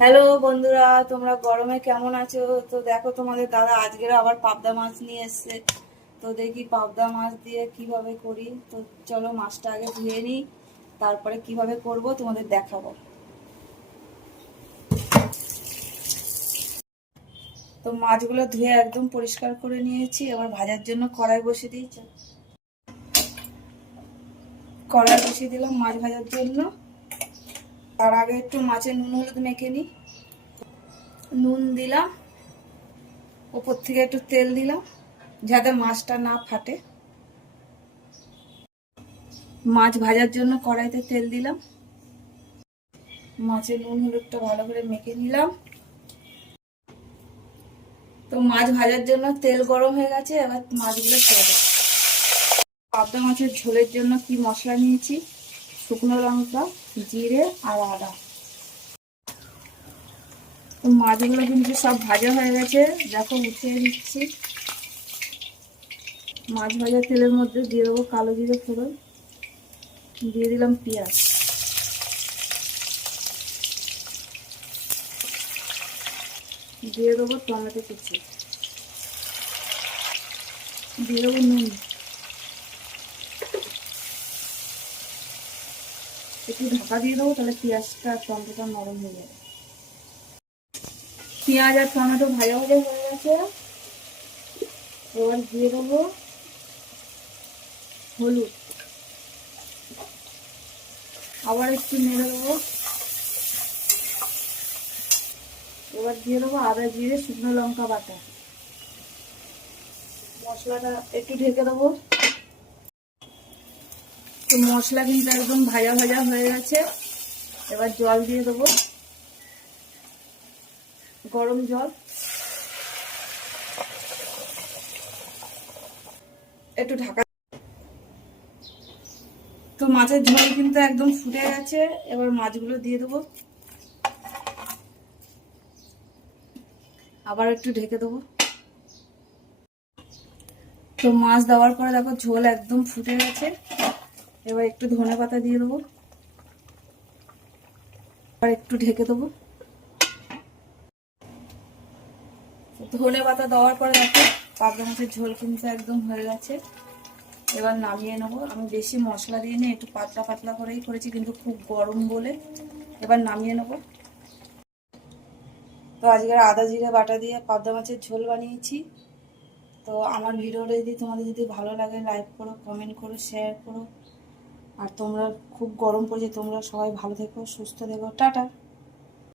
Hello বন্ধুরা, তোমরা গরমে কেমন আছো? তো দেখো, তোমাদের দাদা আজকের আবার পাবদা মাছ নিয়ে এসছে। তো দেখি পাবদা মাছ দিয়ে কিভাবে করি। তো চলো মাছটা আগে ধুয়ে নিই, তারপরে কিভাবে করব তোমাদের দেখাবো। তো মাছগুলো ধুয়ে একদম পরিষ্কার করে নিয়েছি। এবার ভাজার জন্য কড়াই বসিয়ে দিয়েছি। কড়াই বসিয়ে দিলাম মাছ ভাজার জন্য। তার আগে একটু মাছের নুন হলুদ মেখে নিই। নুন দিলাম, ওপর থেকে একটু তেল দিলাম যাতে মাছটা না ফাটে। মাছ ভাজার জন্য কড়াইতে তেল দিলাম, মাছের নুন হলুদটা ভালো করে মেখে নিলাম। তো মাছ ভাজার জন্য তেল গরম হয়ে গেছে, এবার মাছগুলো ছেড়ে দেবো। পাবদা মাছের ঝোলের জন্য কি মশলা নিয়েছি: শুকনো লঙ্কা, জিরে আর আদা। তো মাছগুলো কিন্তু সব ভাজা হয়ে গেছে, দেখো উঠিয়ে দিচ্ছি। মাছ ভাজা তেলের মধ্যে দিয়ে দেবো কালো জিরে ফোড়ন, দিয়ে দিলাম পেঁয়াজ, দিয়ে দেবো টমেটো কুচি, দিয়ে দেবো নুন, একটু ঢাকা দিয়ে দেবো, তাহলে পেঁয়াজটা আর টমেটোটা নরম হয়ে যাবে। পেঁয়াজ আর টমেটো ভাজা ভাজা হয়ে গেছে, এবার দিয়ে দেবো হলুদ, আবার একটু নেড়ে দেবো। এবার দিয়ে দেবো আদা জিরে শুকনো লঙ্কা বাটা। মশলাটা একটু ঢেকে দেবো। তো মশলা কিন্তু একদম ভাজা ভাজা হয়ে গেছে, এবার জল দিয়ে দেবো, গরম জল। একটু ঢাকা। তো মাছের ঝোল কিন্তু একদম ফুটে গেছে, এবার মাছগুলো দিয়ে দেবো, আবার একটু ঢেকে দেবো। তো মাছ দেওয়ার পরে দেখো ঝোল একদম ফুটে গেছে, এবার একটু ধনেপাতা দিয়ে দেবো, আবার একটু ঢেকে দেবো। ধনেপাতা দেওয়ার পরে দেখো পাবদা মাছের ঝোল কিন্তু একদম হয়ে গেছে, এবার নামিয়ে নেবো। আমি বেশি মশলা দিয়ে নিয়ে একটু পাতলা পাতলা করেই করেছি, কিন্তু খুব গরম বলে এবার নামিয়ে নেবো। তো আজকের আদা জিরে বাটা দিয়ে পাবদা মাছের ঝোল বানিয়েছি। তো আমার ভিডিওটা যদি তোমাদের যদি ভালো লাগে, লাইক করো, কমেন্ট করো, শেয়ার করো। আর তোমরা, খুব গরম পড়েছে, তোমরা সবাই ভালো থেকো, সুস্থ থেকো, টাটা।